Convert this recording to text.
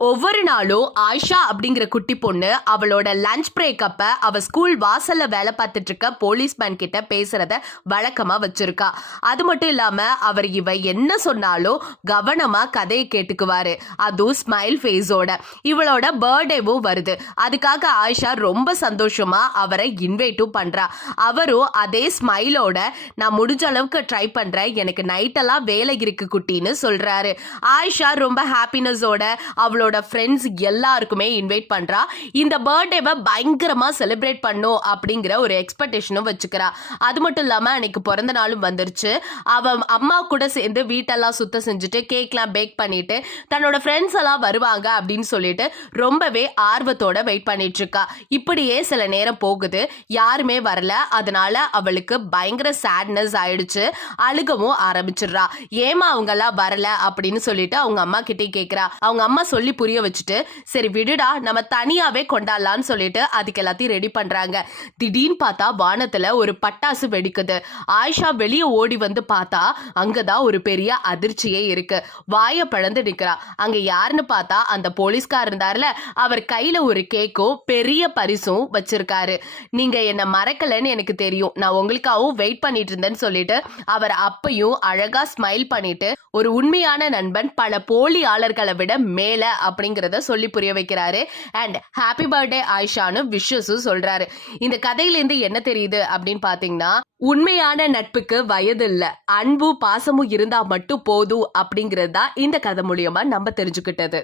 ஒவ்வொரு நாளும் ஆயிஷா அப்படிங்கிற குட்டி பொண்ணு அவளோட லஞ்ச் பிரேக் அப்ப அவ ஸ்கூல் வாசல்ல வேலை பார்த்துட்டு இருக்க போலீஸ்மேன் கிட்ட பேசுறத வழக்கமா வச்சிருக்கா. அது மட்டும் இல்லாம அவர் இவ என்ன சொன்னாலும் கவனமா கதையை கேட்டுக்குவாரு, அதுவும் ஸ்மைல் ஃபேஸோட. இவளோட பர்த்டேவும் வருது, அதுக்காக ஆயிஷா ரொம்ப சந்தோஷமா அவரை இன்வைட்டும் பண்றா. அவரும் அதே ஸ்மைலோட நான் முடிஞ்ச அளவுக்கு ட்ரை பண்றேன், எனக்கு நைட்டெல்லாம் வேலை இருக்கு குட்டின்னு சொல்றாரு. ஆயிஷா ரொம்ப ஹாப்பினஸோட அவளோட ஃப்ரெண்ட்ஸ் எல்லாருக்குமே இன்வைட் பண்றா. இந்த பர்த்டேவை பயங்கரமா செலிப்ரேட் பண்ணும் அப்படிங்கிற ஒரு எக்ஸ்பெக்டேஷனும் வச்சுக்கிறா. அது மட்டும் இல்லாம அன்னைக்கு பிறந்த நாளும் வந்துருச்சு. அவ அம்மா கூட சேர்ந்து வீட்டெல்லாம் சுத்தம் செஞ்சுட்டு கேக்லாம் பேக் பண்ணிட்டு தன்னோட ஃப்ரெண்ட்ஸ் எல்லாம் வருவாங்க அப்படின்னு சொல்லிட்டு ரொம்பவே ஆர்வத்தோட வெயிட் பண்ணிட்டு இருக்கா. இப்படியே சில நேரம் போகுது, யாருமே வரல. அதனால அவளுக்கு பயங்கர சேட்னஸ் ஆயிடுச்சு, அழுகவும் ஆரம்பிச்சிடுறா. ஏமா அவங்க எல்லாம் வரல அப்படின்னு சொல்லிட்டு அவங்க அம்மா கிட்டே கேட்கிறா. அவங்க அம்மா சொல்லி புரிய வச்சுட்டு சரி விடுடா நம்ம தனியாவே கொண்டாடலான்னு சொல்லிட்டு அதுக்கு எல்லாத்தையும் ரெடி பண்றாங்க. திடீர்னு பார்த்தா வானத்துல ஒரு பட்டாசு வெடிக்குது. ஆயிஷா வெளியே ஓடி வந்து பார்த்தா அங்கதான் ஒரு பெரிய அதிர்ச்சியே இருக்கு. வாய பிளந்து நிக்கிறா. அங்க யாருன்னு பார்த்தா அந்த போலீஸ்கார் இருந்தார்ல, அவர் கையில ஒரு கேக்கும் பெரிய பரிசும் வச்சிருக்காரு. நீங்க என்ன மறக்கலன்னு எனக்கு தெரியும், நான் உங்களுக்காகவும் வெயிட் பண்ணிட்டு இருந்தேன்னு சொல்லிட்டு அவர் அப்பையும் அழகா ஸ்மைல் பண்ணிட்டு ஒரு உண்மையான நண்பன் பல போலியாளர்களை விட மேல அப்படிங்கறத சொல்லி புரிய வைக்கிறாரு. அண்ட் ஹாப்பி பர்த்டே ஆயிஷான்னு விஷஸும் சொல்றாரு. இந்த கதையிலேருந்து என்ன தெரியுது அப்படின்னு பாத்தீங்கன்னா, உண்மையான நட்புக்கு வயது இல்ல, அன்பும் பாசமும் இருந்தா மட்டும் போதும் அப்படிங்கிறது தான் இந்த கதை மூலியமா நம்ம தெரிஞ்சுக்கிட்டது.